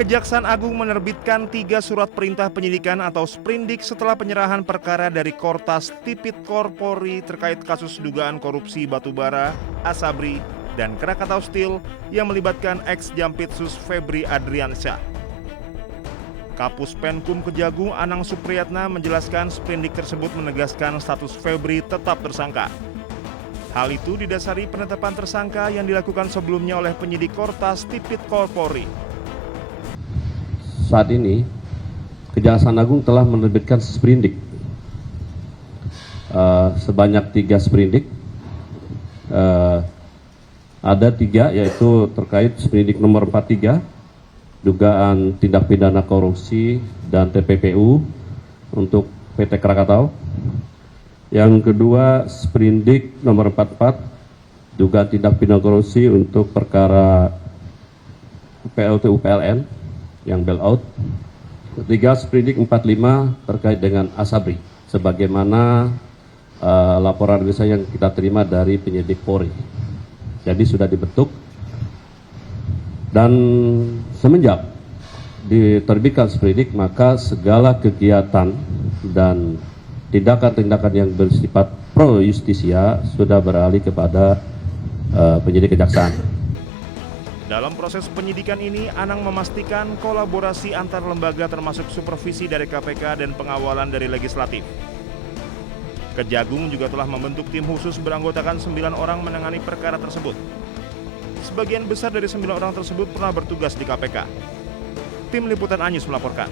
Kejaksaan Agung menerbitkan 3 surat perintah penyidikan atau sprindik setelah penyerahan perkara dari Kortas Tipikor Polri terkait kasus dugaan korupsi batubara, Asabri, dan Krakatau Steel yang melibatkan ex-Jampitsus Febri Adriansyah. Kapus Penkum Kejagung Anang Supriyatna menjelaskan sprindik tersebut menegaskan status Febri tetap tersangka. Hal itu didasari penetapan tersangka yang dilakukan sebelumnya oleh penyidik Kortas Tipikor Polri. Saat ini, Kejaksaan Agung telah menerbitkan sprindik sebanyak 3 sprindik. Ada 3, yaitu terkait sprindik nomor 43, dugaan tindak pidana korupsi dan TPPU untuk PT Krakatau. Yang kedua, sprindik nomor 44, dugaan tindak pidana korupsi untuk perkara PLTU PLN yang bailout. Ketiga, sprindik 45 terkait dengan Asabri, sebagaimana laporan riset yang kita terima dari penyidik Polri. Jadi sudah dibentuk, dan semenjak diterbitkan sprindik, maka segala kegiatan dan tindakan-tindakan yang bersifat pro justisia sudah beralih kepada penyidik kejaksaan. Dalam proses penyidikan ini, Anang memastikan kolaborasi antar lembaga termasuk supervisi dari KPK dan pengawalan dari legislatif. Kejagung juga telah membentuk tim khusus beranggotakan 9 orang menangani perkara tersebut. Sebagian besar dari 9 orang tersebut pernah bertugas di KPK. Tim Liputan Anyus melaporkan.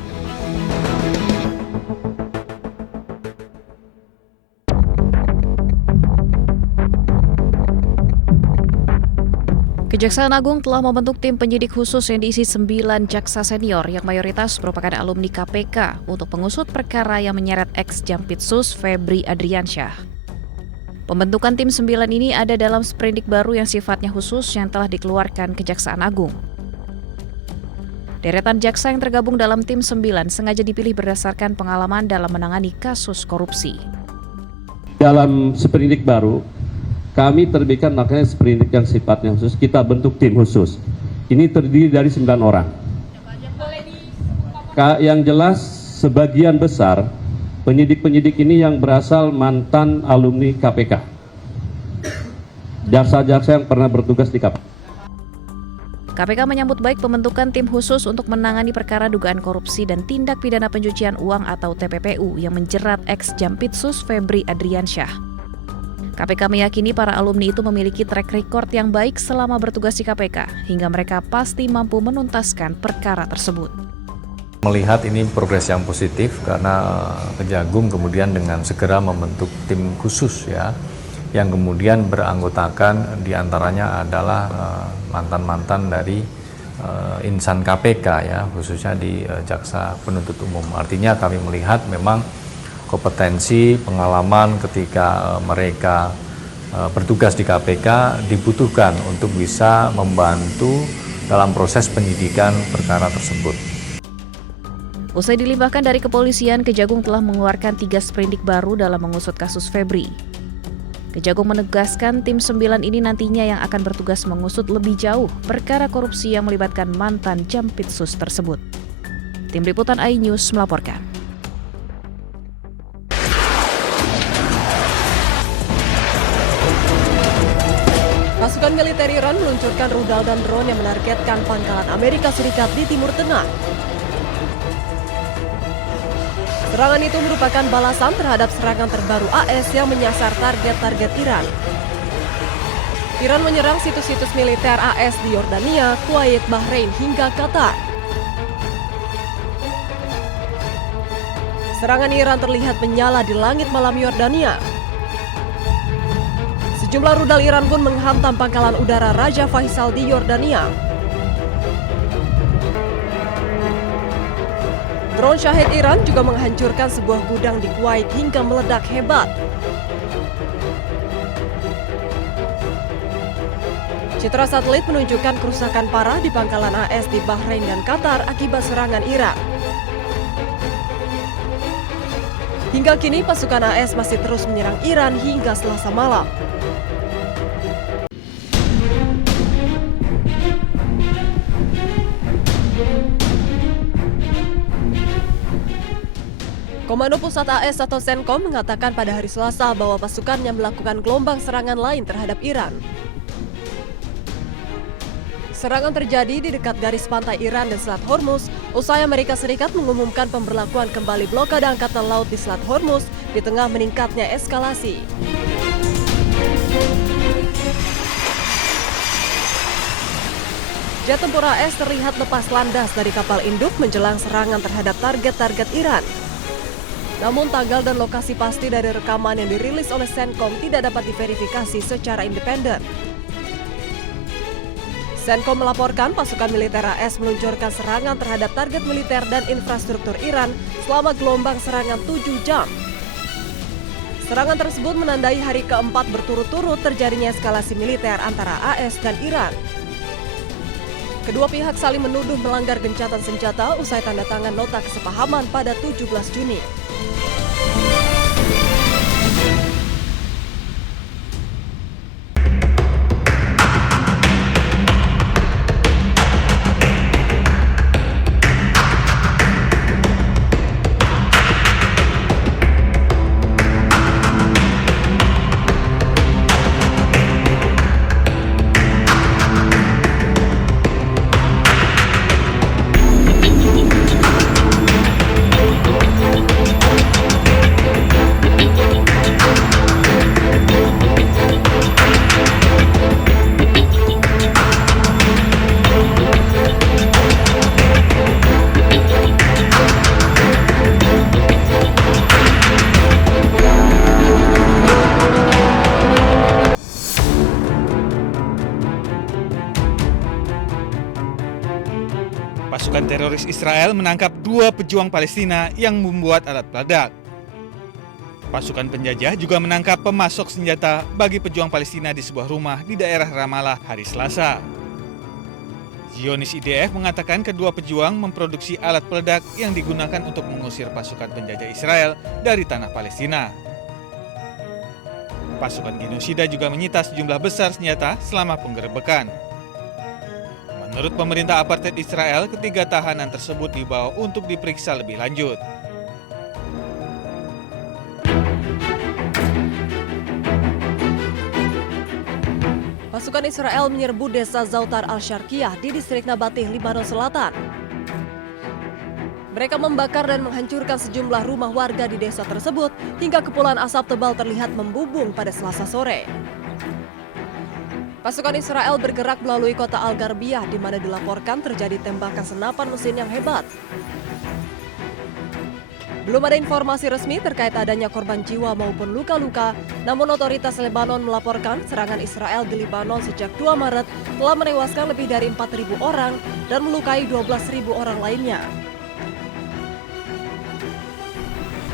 Kejaksaan Agung telah membentuk tim penyidik khusus yang diisi 9 jaksa senior yang mayoritas merupakan alumni KPK untuk mengusut perkara yang menyeret ex-Jampitsus Febri Adriansyah. Pembentukan tim 9 ini ada dalam sprindik baru yang sifatnya khusus yang telah dikeluarkan Kejaksaan Agung. Deretan jaksa yang tergabung dalam tim 9 sengaja dipilih berdasarkan pengalaman dalam menangani kasus korupsi. Dalam sprindik baru, kami terbitkan makanya sprindik yang sifatnya khusus, kita bentuk tim khusus. Ini terdiri dari 9 orang. Yang jelas sebagian besar penyidik-penyidik ini yang berasal mantan alumni KPK. Jaksa-jaksa yang pernah bertugas di KPK. KPK menyambut baik pembentukan tim khusus untuk menangani perkara dugaan korupsi dan tindak pidana pencucian uang atau TPPU yang menjerat ex-Jampitsus Febri Adriansyah. KPK meyakini para alumni itu memiliki track record yang baik selama bertugas di KPK, hingga mereka pasti mampu menuntaskan perkara tersebut. Melihat ini progres yang positif karena Kejagung kemudian dengan segera membentuk tim khusus yang kemudian beranggotakan diantaranya adalah mantan-mantan dari insan KPK khususnya di Jaksa Penuntut Umum. Artinya kami melihat memang kompetensi, pengalaman ketika mereka bertugas di KPK dibutuhkan untuk bisa membantu dalam proses penyidikan perkara tersebut. Usai dilimpahkan dari kepolisian, Kejagung telah mengeluarkan 3 sprindik baru dalam mengusut kasus Febri. Kejagung menegaskan tim 9 ini nantinya yang akan bertugas mengusut lebih jauh perkara korupsi yang melibatkan mantan Jampitsus tersebut. Tim Liputan iNews melaporkan. Pasukan militer Iran meluncurkan rudal dan drone yang menargetkan pangkalan Amerika Serikat di Timur Tengah. Serangan itu merupakan balasan terhadap serangan terbaru AS yang menyasar target-target Iran. Iran menyerang situs-situs militer AS di Yordania, Kuwait, Bahrain, hingga Qatar. Serangan Iran terlihat menyala di langit malam Yordania. Sejumlah rudal Iran pun menghantam pangkalan udara Raja Faisal di Yordania. Drone Shahid Iran juga menghancurkan sebuah gudang di Kuwait hingga meledak hebat. Citra satelit menunjukkan kerusakan parah di pangkalan AS di Bahrain dan Qatar akibat serangan Iran. Hingga kini pasukan AS masih terus menyerang Iran hingga Selasa malam. Komando Pusat AS atau CENTCOM mengatakan pada hari Selasa bahwa pasukannya melakukan gelombang serangan lain terhadap Iran. Serangan terjadi di dekat garis pantai Iran dan Selat Hormuz usai Amerika Serikat mengumumkan pemberlakuan kembali blokade angkatan laut di Selat Hormuz di tengah meningkatnya eskalasi. Jet tempur AS terlihat lepas landas dari kapal induk menjelang serangan terhadap target-target Iran. Namun tanggal dan lokasi pasti dari rekaman yang dirilis oleh CENTCOM tidak dapat diverifikasi secara independen. CENTCOM melaporkan pasukan militer AS meluncurkan serangan terhadap target militer dan infrastruktur Iran selama gelombang serangan 7 jam. Serangan tersebut menandai hari keempat berturut-turut terjadinya eskalasi militer antara AS dan Iran. Kedua pihak saling menuduh melanggar gencatan senjata usai tanda tangan nota kesepahaman pada 17 Juni. Pasukan teroris Israel menangkap 2 pejuang Palestina yang membuat alat peledak. Pasukan penjajah juga menangkap pemasok senjata bagi pejuang Palestina di sebuah rumah di daerah Ramallah hari Selasa. Zionis IDF mengatakan kedua pejuang memproduksi alat peledak yang digunakan untuk mengusir pasukan penjajah Israel dari tanah Palestina. Pasukan genosida juga menyita sejumlah besar senjata selama penggerebekan. Menurut pemerintah apartheid Israel, ketiga tahanan tersebut dibawa untuk diperiksa lebih lanjut. Pasukan Israel menyerbu desa Zautar al-Sharqiyah di distrik Nabatih, Lebanon Selatan. Mereka membakar dan menghancurkan sejumlah rumah warga di desa tersebut hingga kepulan asap tebal terlihat membubung pada Selasa sore. Pasukan Israel bergerak melalui kota Al-Gharbiyah di mana dilaporkan terjadi tembakan senapan mesin yang hebat. Belum ada informasi resmi terkait adanya korban jiwa maupun luka-luka, namun otoritas Lebanon melaporkan serangan Israel di Lebanon sejak 2 Maret telah menewaskan lebih dari 4.000 orang dan melukai 12.000 orang lainnya.